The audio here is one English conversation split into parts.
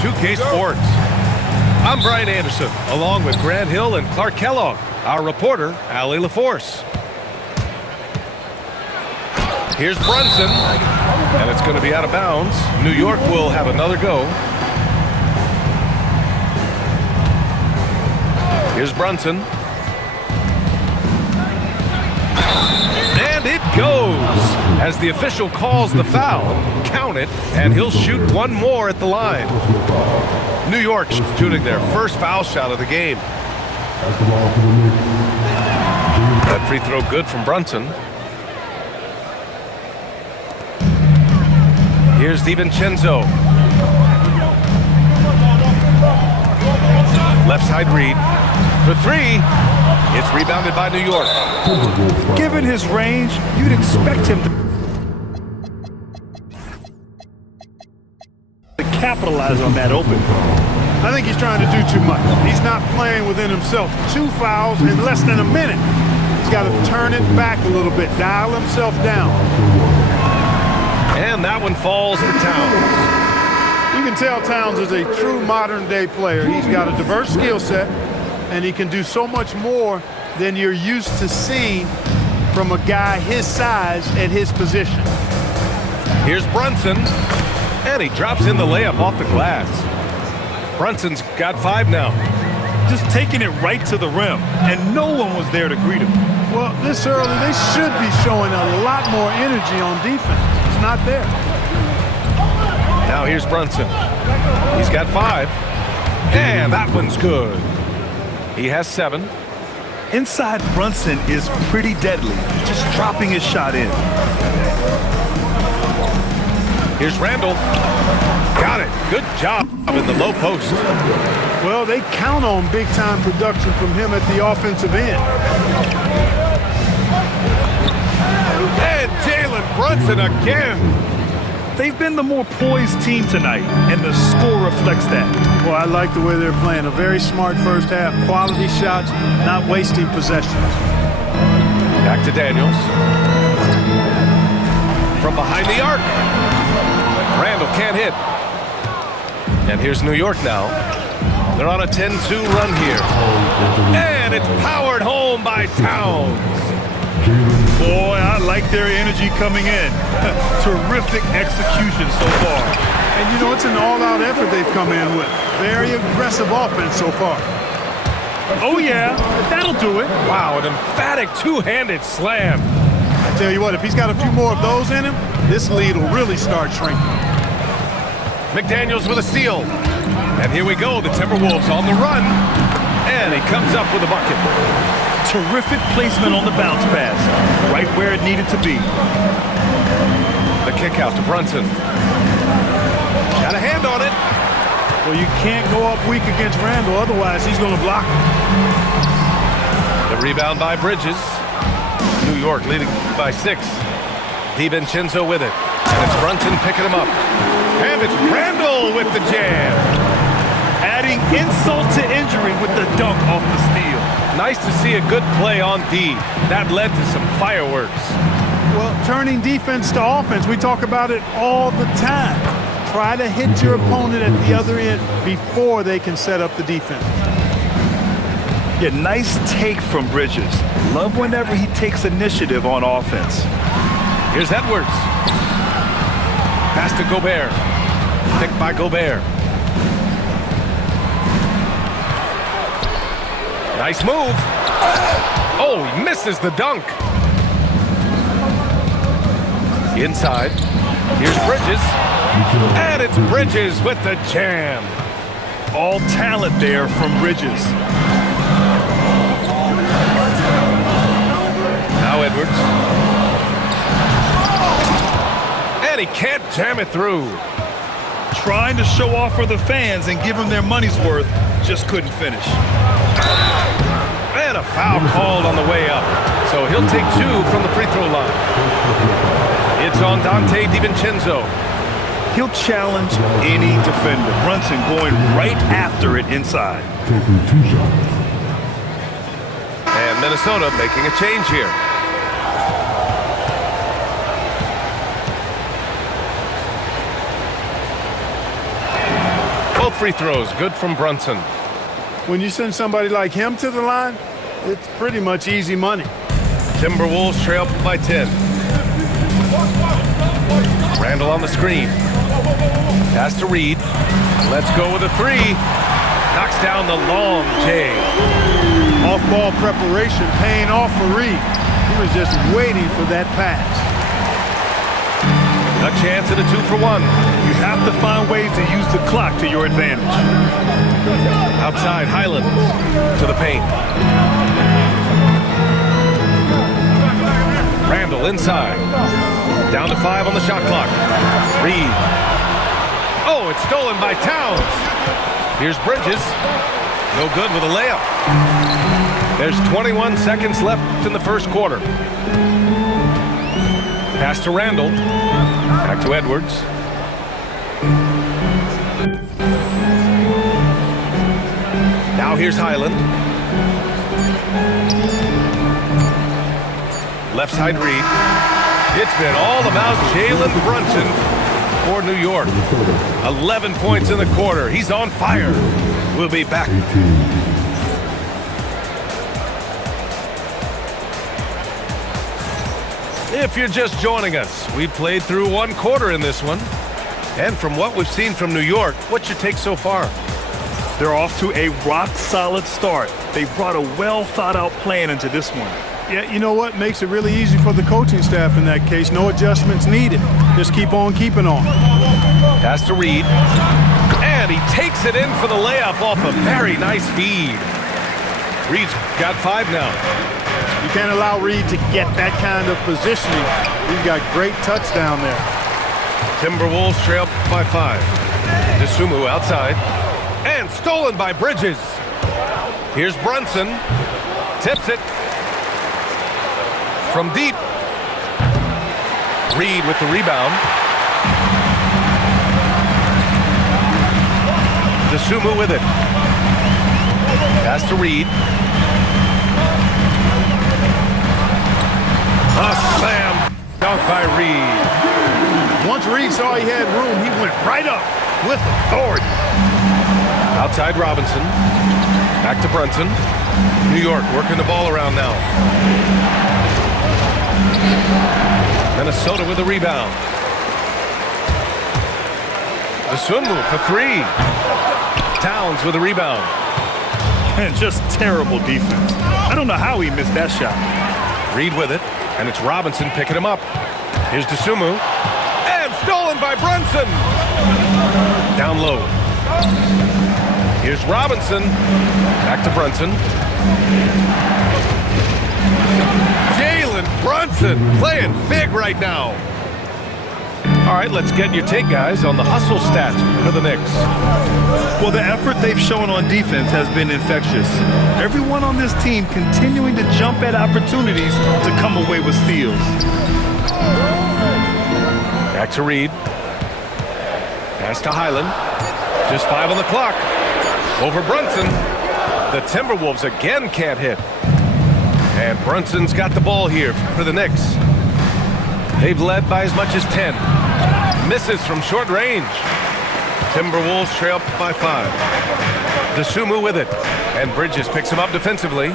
2K Sports. I'm Brian Anderson, along with Grant Hill and Clark Kellogg. Our reporter, Allie LaForce. Here's Brunson, and it's going to be out of bounds. New York will have another go. Here's Brunson. And it goes as the official calls the foul. Count it, and he'll shoot one more at the line. New York shooting their first foul shot of the game. That free throw good from Brunson. Here's DiVincenzo. Left side read for three. It's rebounded by New York. Given his range, you'd expect him to capitalize on that open. I think he's trying to do too much. He's not playing within himself. 2 fouls in less than a minute. He's got to turn it back a little bit, dial himself down. And that one falls to Towns. You can tell Towns is a true modern-day player. He's got a diverse skill set, and he can do so much more than you're used to seeing from a guy his size at his position. Here's Brunson, and he drops in the layup off the glass. Brunson's got 5 now. Just taking it right to the rim, and no one was there to greet him. Well, this early, they should be showing a lot more energy on defense. It's not there. Now here's Brunson. He's got 5, and that one's good. He has 7. Inside Brunson is pretty deadly, just dropping his shot in. Here's Randall. Got it. Good job in the low post. Well, they count on big-time production from him at the offensive end. And Jalen Brunson again. They've been the more poised team tonight, and the score reflects that. Well, I like the way they're playing. A very smart first half. Quality shots, not wasting possessions. Back to Daniels. From behind the arc. Randall can't hit. And here's New York now. They're on a 10-2 run here. And it's powered home by Towns. Boy, I like their energy coming in. Terrific execution so far. And you know, it's an all-out effort they've come in with. Very aggressive offense so far. Oh yeah, that'll do it. Wow, an emphatic two-handed slam. I tell you what, if he's got a few more of those in him, this lead will really start shrinking. McDaniels with a steal. And here we go, the Timberwolves on the run. And he comes up with a bucket. Terrific placement on the bounce pass. Right where it needed to be. The kick out to Brunson. Got a hand on it. Well, you can't go up weak against Randall, otherwise he's going to block him. The rebound by Bridges. New York leading by 6. DiVincenzo with it. And it's Brunson picking him up. And it's Randall with the jam. Adding insult to injury with the dunk off the steal. Nice to see a good play on D. That led to some fireworks. Well, turning defense to offense, we talk about it all the time. Try to hit your opponent at the other end before they can set up the defense. Yeah, nice take from Bridges. Love whenever he takes initiative on offense. Here's Edwards. Pass to Gobert. Picked by Gobert. Nice move. Oh, he misses the dunk. Inside. Here's Bridges. And it's Bridges with the jam. All talent there from Bridges. Now Edwards. And he can't jam it through. Trying to show off for the fans and give them their money's worth, just couldn't finish. And a foul called on the way up. So he'll take 2 from the free throw line. It's on Dante DiVincenzo. He'll challenge any defender. Brunson going right after it inside. And Minnesota making a change here. Both free throws good from Brunson. When you send somebody like him to the line, it's pretty much easy money. Timberwolves trail by 10. Randall on the screen. Pass to Reed. Let's go with a three. Knocks down the long J. Off-ball preparation paying off for Reed. He was just waiting for that pass. A chance at a 2-for-1. You have to find ways to use the clock to your advantage. Outside, Highland to the paint. Randall inside. Down to 5 on the shot clock. Reed. Oh, it's stolen by Towns. Here's Bridges. No good with a layup. There's 21 seconds left in the first quarter. Pass to Randall. Back to Edwards. Now here's Highland. Left side Reed. It's been all about Jalen Brunson for New York. 11 points in the quarter. He's on fire. We'll be back. If you're just joining us, we played through one quarter in this one. And from what we've seen from New York, what's your take so far? They're off to a rock-solid start. They brought a well-thought-out plan into this one. Yeah, you know what? Makes it really easy for the coaching staff in that case. No adjustments needed. Just keep on keeping on. Pass to Reed. And he takes it in for the layup off a very nice feed. Reed's got 5 now. You can't allow Reed to get that kind of positioning. He's got great touch down there. Timberwolves trail by 5. Dosunmu outside. And stolen by Bridges. Here's Brunson. Tips it. From deep. Reed with the rebound. Dosunmu with it. Pass to Reed. A slam dunk by Reed. Once Reed saw he had room, he went right up with authority. Outside Robinson. Back to Brunson. New York working the ball around now. Minnesota with the rebound. Dosunmu for 3. Towns with the rebound. And just terrible defense. I don't know how he missed that shot. Reed with it, and it's Robinson picking him up. Here's Dosunmu. And stolen by Brunson. Down low. Here's Robinson. Back to Brunson. Jalen Brunson playing big right now. All right, let's get your take, guys, on the hustle stats for the Knicks. Well, the effort they've shown on defense has been infectious. Everyone on this team continuing to jump at opportunities to come away with steals. Back to Reed. Pass to Highland. Just 5 on the clock. Over Brunson. The Timberwolves again can't hit. And Brunson's got the ball here for the Knicks. They've led by as much as 10. Misses from short range. Timberwolves trail by 5. Dosunmu with it. And Bridges picks him up defensively.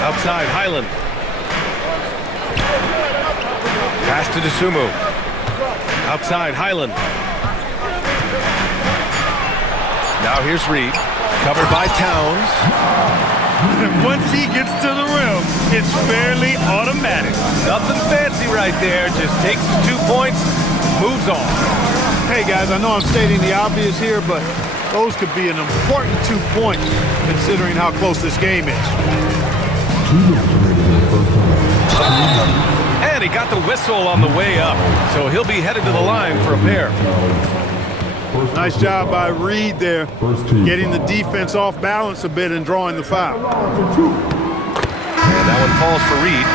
Outside, Highland. Pass to Dosunmu. Outside, Highland. Now here's Reed. Covered by Towns. And once he gets to the rim, it's fairly automatic. Nothing fancy right there. Just takes his 2 points, moves on. Hey, guys, I know I'm stating the obvious here, but those could be an important 2 points considering how close this game is. And he got the whistle on the way up, so he'll be headed to the line for a pair. Nice job by Reed there, getting the defense off balance a bit and drawing the foul. And that one falls for Reed.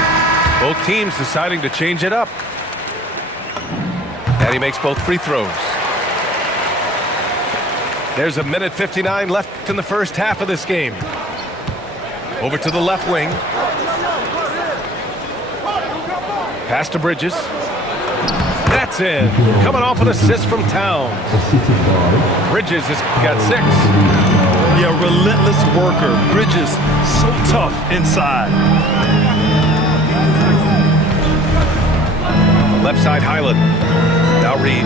Both teams deciding to change it up. And he makes both free throws. There's 1:59 left in the first half of this game. Over to the left wing. Pass to Bridges. That's in. Coming off an assist from Towns. Bridges has got 6. Yeah, relentless worker. Bridges, so tough inside. Left side, Highland. Now Reed.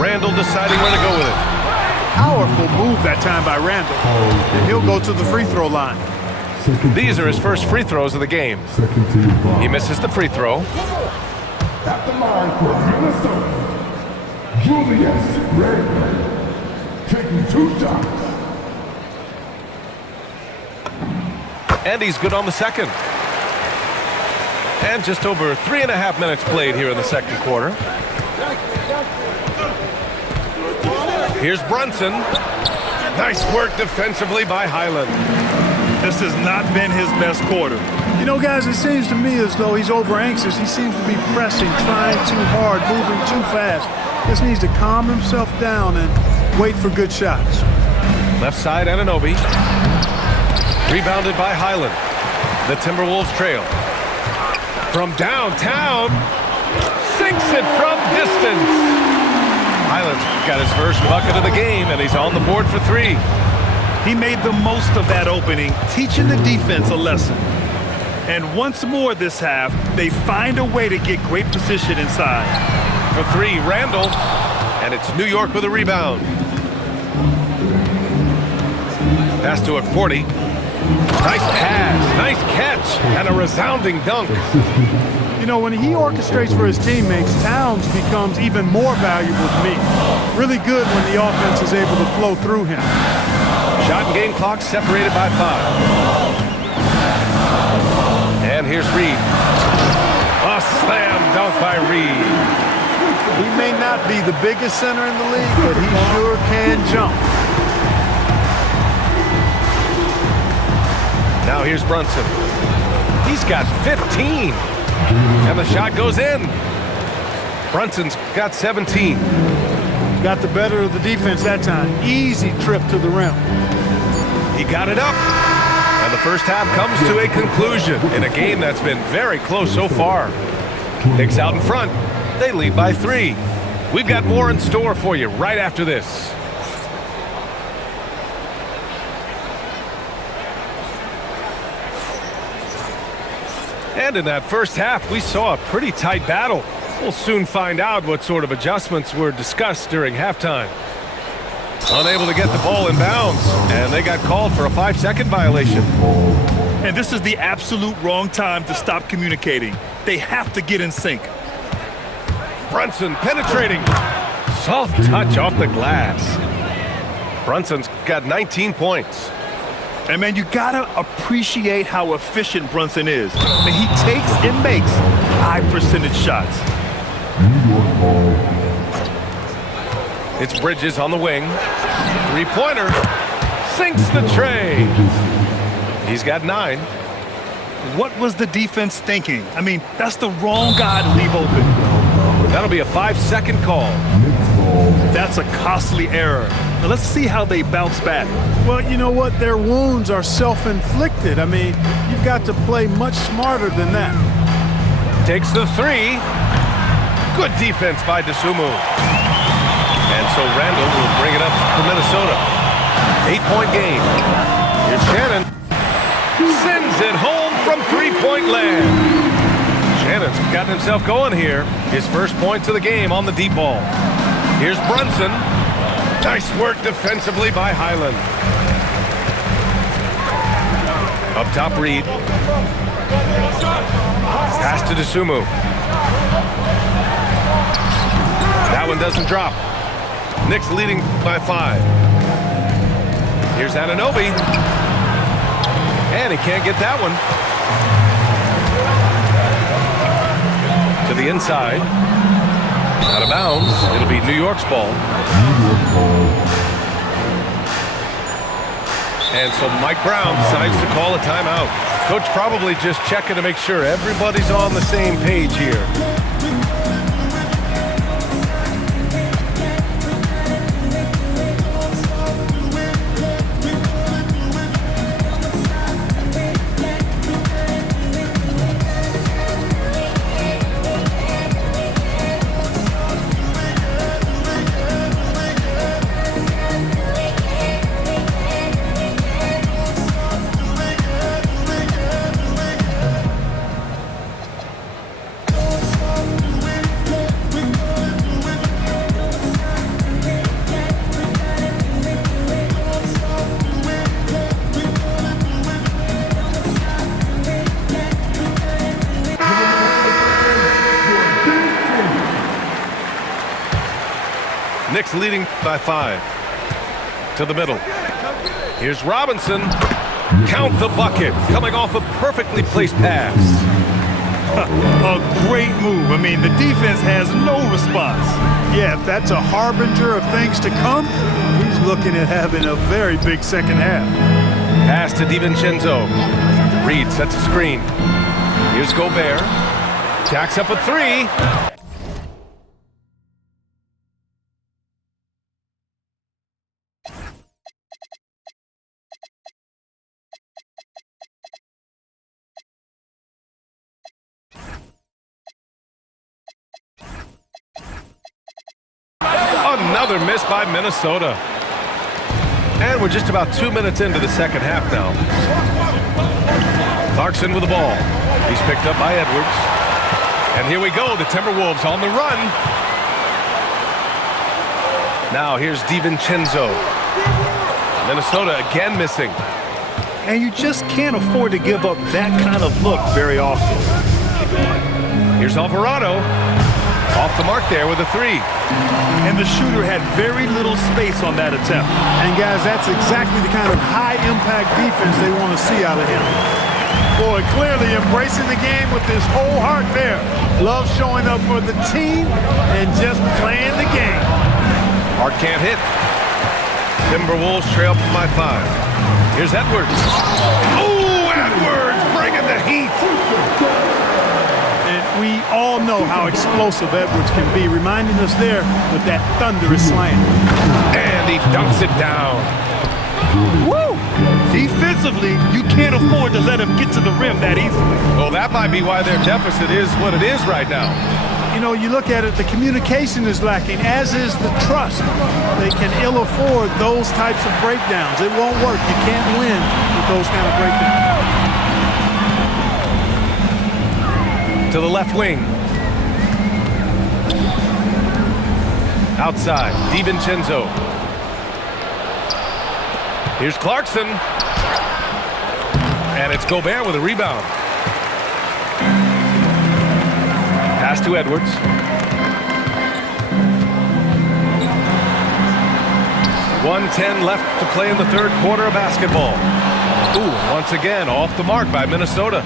Randall deciding where to go with it. Powerful move that time by Randall. And he'll go to the free throw line. These are his first free throws of the game. He misses the free throw. At the line for Minnesota, Julius Randle, taking 2 shots. And he's good on the second. And just over 3.5 minutes played here in the second quarter. Here's Brunson. Nice work defensively by Highland. This has not been his best quarter. You know, guys, it seems to me as though he's over anxious. He seems to be pressing, trying too hard, moving too fast. Just needs to calm himself down and wait for good shots. Left side, Anunoby. Rebounded by Highland. The Timberwolves trail. From downtown, sinks it from distance. Highland's got his first bucket of the game, and he's on the board for 3. He made the most of that opening, teaching the defense a lesson. And once more this half, they find a way to get great position inside. For 3, Randall, and it's New York with a rebound. Pass to Akporti. Nice pass, nice catch, and a resounding dunk. You know, when he orchestrates for his teammates, Towns becomes even more valuable to me. Really good when the offense is able to flow through him. Shot and game clock separated by 5. And here's Reed. A slam dunk by Reed. He may not be the biggest center in the league, but he sure can jump. Now here's Brunson. He's got 15. And the shot goes in. Brunson's got 17. Got the better of the defense that time. Easy trip to the rim. He got it up. And the first half comes to a conclusion in a game that's been very close so far. Knicks out in front. They lead by 3. We've got more in store for you right after this. And in that first half, we saw a pretty tight battle. We'll soon find out what sort of adjustments were discussed during halftime. Unable to get the ball in bounds, and they got called for a 5-second violation. And this is the absolute wrong time to stop communicating. They have to get in sync. Brunson penetrating. Soft touch off the glass. Brunson's got 19 points. And, man, you got to appreciate how efficient Brunson is. I mean, he takes and makes high-percentage shots. It's Bridges on the wing. 3-pointer. Sinks the tray. He's got 9. What was the defense thinking? I mean, that's the wrong guy to leave open. That'll be a 5-second call. That's a costly error. Now let's see how they bounce back. Well, you know what? Their wounds are self-inflicted. I mean, you've got to play much smarter than that. Takes the 3. Good defense by Dosunmu. And so Randall will bring it up for Minnesota. 8-point game. Here's Shannon. Sends it home from 3-point land. Shannon's gotten himself going here. His first points of the game on the deep ball. Here's Brunson. Nice work defensively by Highland. Up top, Reed. Pass to Dosunmu. That one doesn't drop. Knicks leading by 5. Here's Anunoby. And he can't get that one. To the inside. Out of bounds. It'll be New York's ball. And so Mike Brown decides to call a timeout. Coach probably just checking to make sure everybody's on the same page here. Knicks leading by 5. To the middle. Here's Robinson. Count the bucket. Coming off a perfectly placed pass. A great move. I mean, the defense has no response. Yeah, if that's a harbinger of things to come, he's looking at having a very big second half. Pass to DiVincenzo. Reed sets a screen. Here's Gobert. Jacks up a 3. Another miss by Minnesota. And we're just about 2 minutes into the second half now. Clarkson with the ball. He's picked up by Edwards. And here we go, the Timberwolves on the run. Now here's DiVincenzo. Minnesota again missing. And you just can't afford to give up that kind of look very often. Here's Alvarado. Off the mark there with a 3. And the shooter had very little space on that attempt. And guys, that's exactly the kind of high-impact defense they want to see out of him. Boy, clearly embracing the game with his whole heart there. Loves showing up for the team and just playing the game. Hart can't hit. Timberwolves trail by 5. Here's Edwards. Oh, Edwards bringing the heat. And we all know how explosive Edwards can be, reminding us there with that thunderous slam. And he dunks it down. Woo! Defensively, you can't afford to let him get to the rim that easily. Well, that might be why their deficit is what it is right now. You know, you look at it, the communication is lacking, as is the trust. They can ill afford those types of breakdowns. It won't work. You can't win with those kind of breakdowns. To the left wing. Outside, DiVincenzo. Here's Clarkson. And it's Gobert with a rebound. Pass to Edwards. .110 left to play in the third quarter of basketball. Ooh, once again, off the mark by Minnesota.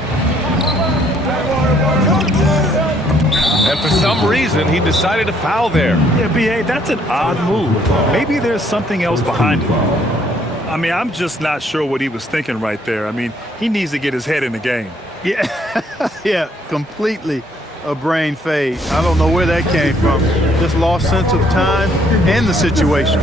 And for some reason, he decided to foul there. Yeah, B.A., that's an odd move. Maybe there's something else behind it. I mean, I'm just not sure what he was thinking right there. I mean, he needs to get his head in the game. Yeah, yeah, completely a brain fade. I don't know where that came from. Just lost sense of time and the situation.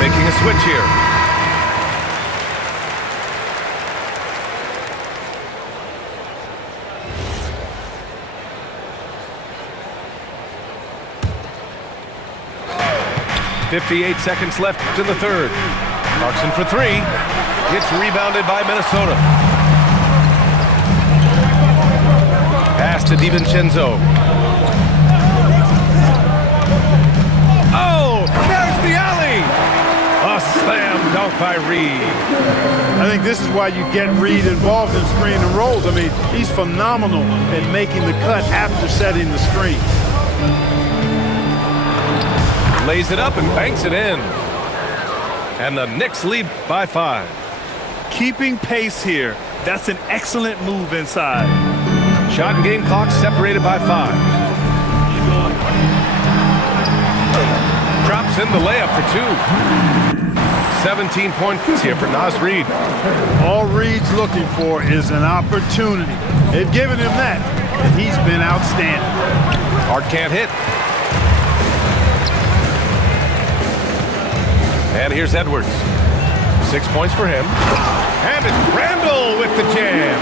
Making a switch here. .58 seconds left in the third. Clarkson for 3. It's rebounded by Minnesota. Pass to DiVincenzo. Oh, there's the alley. A slam dunk by Reed. I think this is why you get Reed involved in screen and rolls. I mean, he's phenomenal at making the cut after setting the screen. Lays it up and banks it in. And the Knicks lead by 5. Keeping pace here. That's an excellent move inside. Shot and game clock separated by 5. Drops in the layup for 2. 17 points here for Naz Reid. All Reed's looking for is an opportunity. They've given him that, and he's been outstanding. Hart can't hit. And here's Edwards. 6 points for him. And it's Randall with the jam.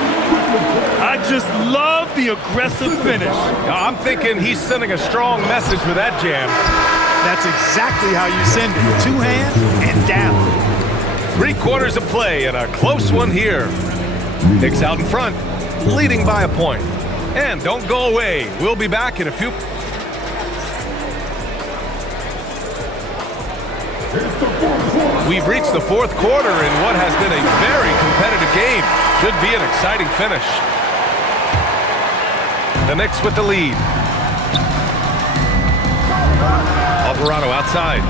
I just love the aggressive finish. I'm thinking he's sending a strong message with that jam. That's exactly how you send it. Two hands and down. 3/4 of play and a close one here. Knicks out in front, leading by a point. And don't go away. We'll be back in a few. We've reached the 4th quarter in what has been a very competitive game. Should be an exciting finish. The Knicks with the lead. Alvarado outside.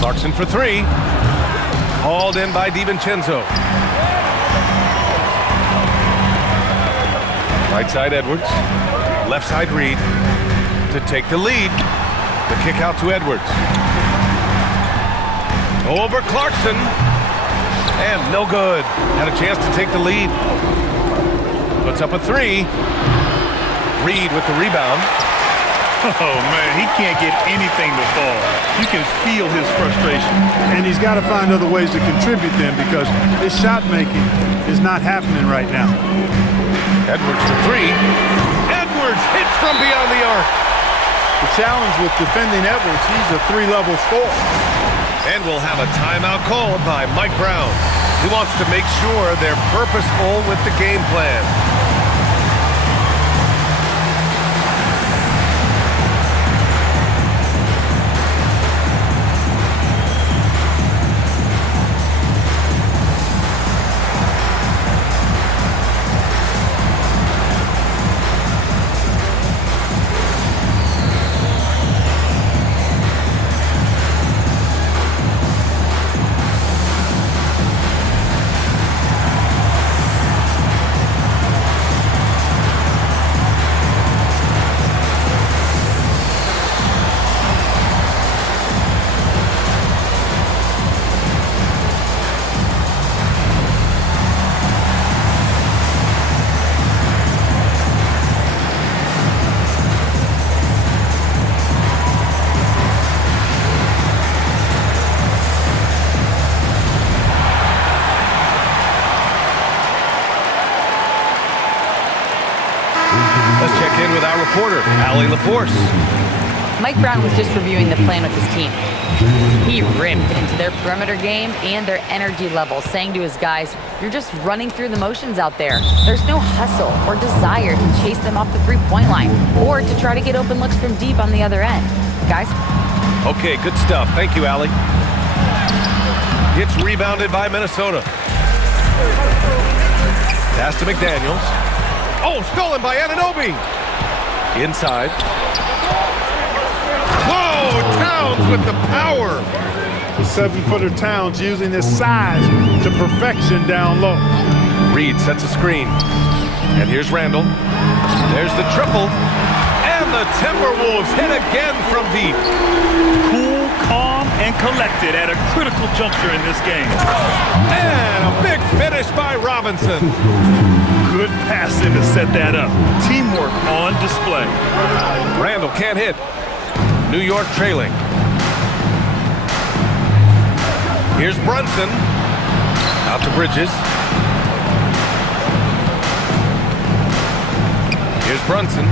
Clarkson for 3. Hauled in by DiVincenzo. Right side Edwards. Left side Reed to take the lead. The kick out to Edwards. Over Clarkson. And no good. Had a chance to take the lead. Puts up a 3. Reed with the rebound. Oh, man, he can't get anything to fall. You can feel his frustration. And he's got to find other ways to contribute then because his shot making is not happening right now. Edwards for 3. Edwards hits from beyond the arc. The challenge with defending Edwards, he's a 3-level scorer. And we'll have a timeout called by Mike Brown. He wants to make sure they're purposeful with the game plan. Let's check in with our reporter, Allie LaForce. Mike Brown was just reviewing the plan with his team. He ripped into their perimeter game and their energy level, saying to his guys, "You're just running through the motions out there. There's no hustle or desire to chase them off the three-point line or to try to get open looks from deep on the other end." Guys? Okay, good stuff. Thank you, Allie. It's rebounded by Minnesota. Pass to McDaniels. Oh, stolen by Anunoby. Inside. Whoa, Towns with the power. The 7-footer Towns using his size to perfection down low. Reed sets a screen. And here's Randall. There's the triple. And the Timberwolves hit again from deep. Cool, calm, and collected at a critical juncture in this game. And a big finish by Robinson. Good passing to set that up. Teamwork on display. Randall can't hit. New York trailing. Here's Brunson. Out to Bridges. Here's Brunson.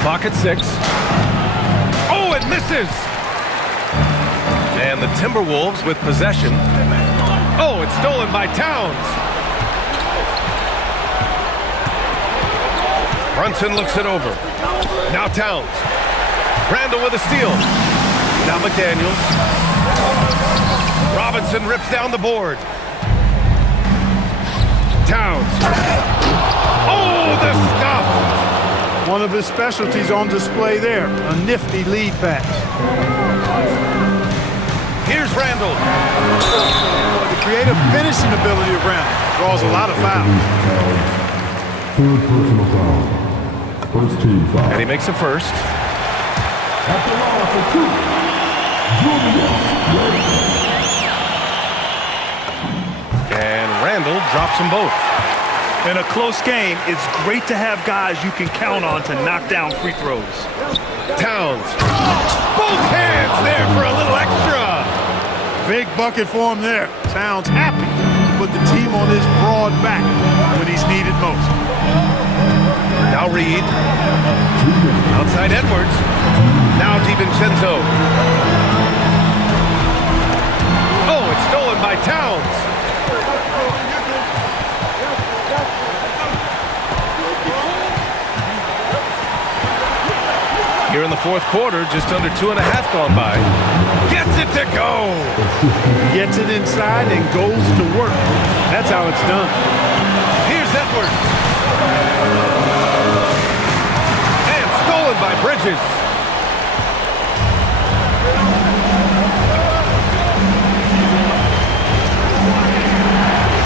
Clock at 6. Oh, it misses! And the Timberwolves with possession. Oh, it's stolen by Towns. Brunson looks it over. Now Towns. Randall with a steal. Now McDaniels. Robinson rips down the board. Towns. Oh, the stuff! One of his specialties on display there. A nifty lead pass. Here's Randall. The creative finishing ability of Randall draws a lot of fouls. Third personal foul. First team foul. And he makes a first. At the line for 2. Julius Randle. And Randall drops them both. In a close game, it's great to have guys you can count on to knock down free throws. Towns. Both hands there for a little extra. Big bucket for him there. Towns happy. put the team on his broad back when he's needed most. Now Reed. Outside Edwards. Now DiVincenzo. Oh, it's stolen by Towns. Here in the fourth quarter, just under 2.5 gone by. Gets it to go. Gets it inside and goes to work. That's how it's done. Here's Edwards. And stolen by Bridges.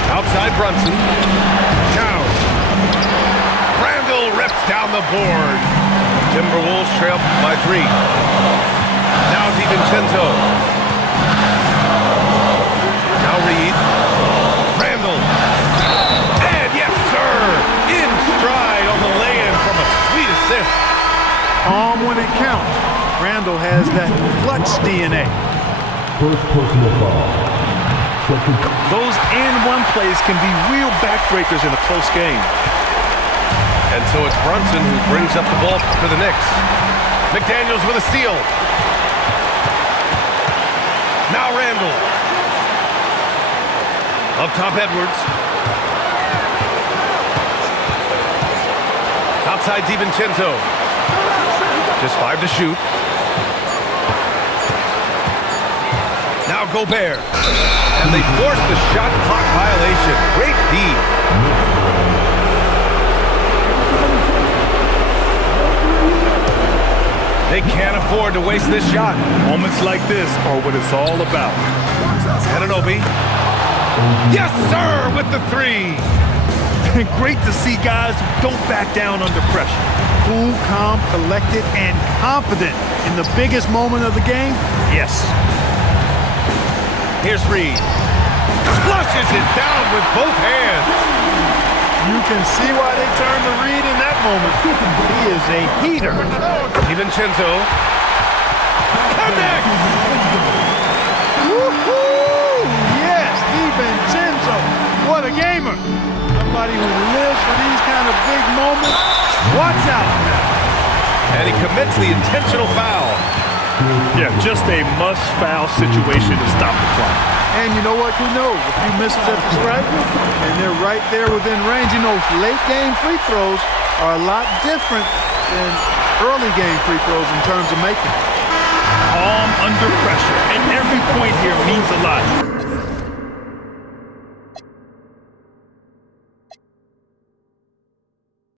Outside Brunson. Towns. Randall rips down the board. Timberwolves trail by 3. Now DiVincenzo. Now Reed. Randall. And yes, sir! In stride on the lay-in from a sweet assist. Calm when it counts. Randall has that clutch DNA. First personal foul. Second. Those and-one plays can be real backbreakers in a close game. And so it's Brunson who brings up the ball for the Knicks. McDaniels with a steal. Now Randall. Up top Edwards. Outside DiVincenzo. Just 5 to shoot. Now Gobert. And they force the shot clock violation. Great D. They can't afford to waste this shot. Moments like this are what it's all about. Anunoby. Yes, sir, with the 3. Great to see guys who don't back down under pressure. Cool, calm, collected, and confident in the biggest moment of the game. Yes. Here's Reed. Flushes it down with both hands. You can see why they turned to Reed in that moment. He is a heater. DiVincenzo. Connects! Woo-hoo! Yes, DiVincenzo. What a gamer. Somebody who lives for these kind of big moments. Watch out now. And he commits the intentional foul. Yeah, just a must-foul situation to stop the clock. And you know what? Who knows? A few misses at the stripe, and they're right there within range. You know, late-game free throws are a lot different than early-game free throws in terms of making. Calm under pressure, and every point here means a lot.